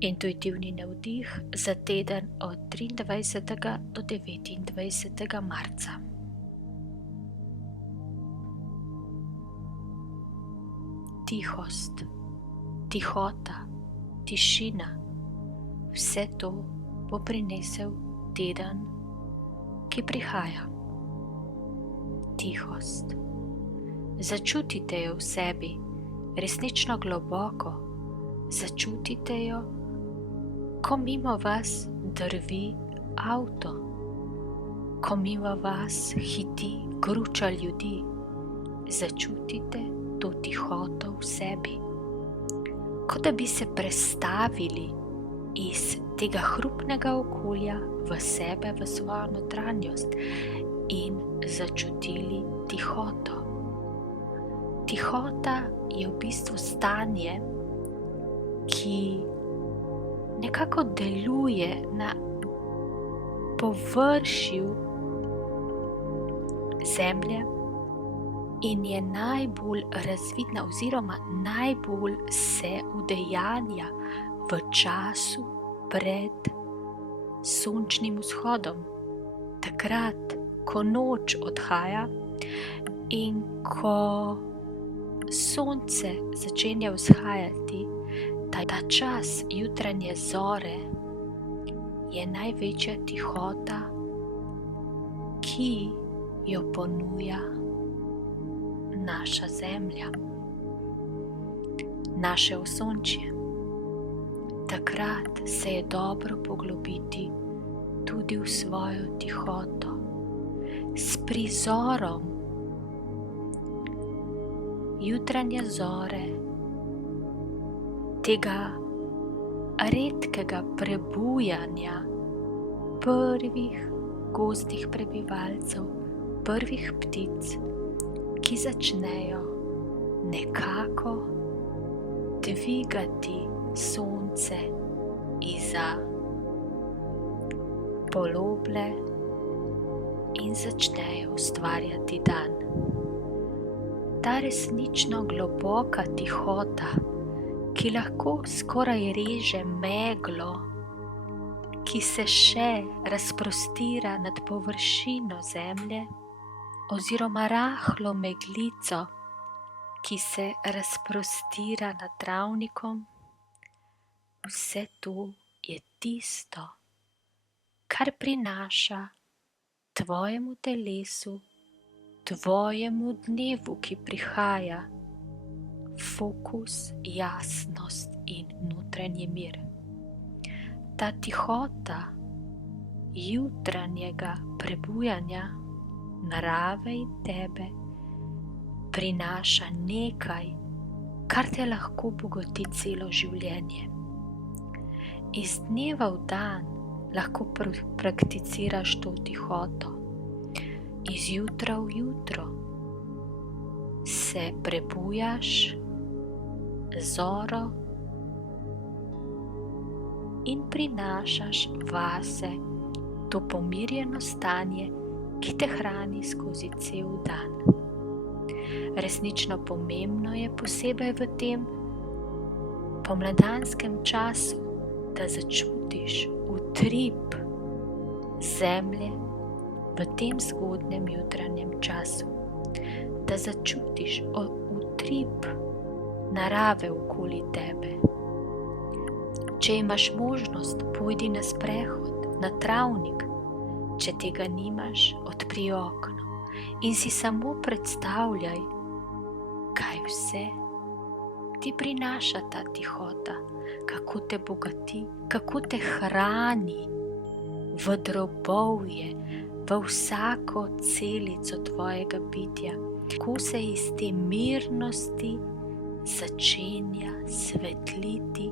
Intuitivni navdih za teden od 23. do 29. marca. Tihost, tihota, tišina, vse to bo prinesel teden, ki prihaja. Tihost. Začutite jo v sebi, resnično globoko. Začutite jo, ko mimo vas drvi avto, ko mimo vas hiti gruča ljudi. Začutite to tihoto v sebi, kot da bi se prestavili iz tega hrupnega okolja v sebe, v svojo notranjost in začutili tihoto. Tihota je v bistvu stanje, ki nekako deluje na površju zemlje in je najbolj razvidna oziroma najbolj se udejanja v času pred sončnim vzhodom. Takrat, ko noč odhaja in ko sonce začenja vzhajati, ta čas jutranje zore je največja tihota, ki jo ponuja naša zemlja, naše osončje. Takrat se je dobro poglobiti tudi v svojo tihoto, s prizorom jutranje zore, tega redkega prebujanja prvih gozdnih prebivalcev, prvih ptic, ki začnejo nekako dvigati sonce izza poloble in začnejo ustvarjati dan. Ta resnično globoka tihota, ki lahko skoraj reže meglo, ki se še razprostira nad površino zemlje, oziroma rahlo meglico, ki se razprostira nad travnikom. Vse to je tisto, kar prinaša tvojemu telesu, tvojemu dnevu, ki prihaja, fokus, jasnost in notranji mir. Ta tihota jutranjega prebujanja narave in tebe prinaša nekaj, kar te lahko bogati celo življenje. Iz dneva v dan lahko prakticiraš to tihoto. Iz jutra v jutro se prebujaš zoro in prinašaš vase to pomirjeno stanje, ki te hrani skozi cel dan. Resnično pomembno je posebej v tem pomladanskem času, da začutiš utrip zemlje v tem zgodnjem jutranjem času, da začutiš utrip narave okoli tebe. Če imaš možnost, pojdi na sprehod, na travnik. Če tega nimaš, odpri okno in si samo predstavljaj, kaj vse ti prinaša ta tihota, kako te bogati, kako te hrani v drobovje, v vsako celico tvojega bitja, kako se iz te mirnosti začenja svetliti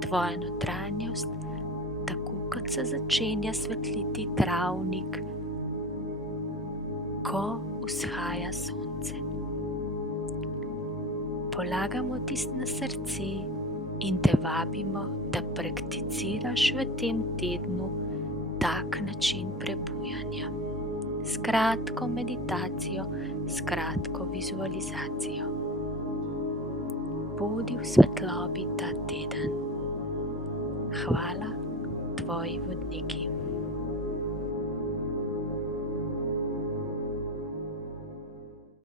tvoja notranjost, tako kot se začenja svetliti travnik, ko vzhaja sonce. Polagamo tisto na srce in te vabimo, da prakticiraš v tem tednu tak način prebujanja. S kratko meditacijo, s kratko vizualizacijo. Bodi v svetlobi ta teden. Hvala, tvoji vodniki.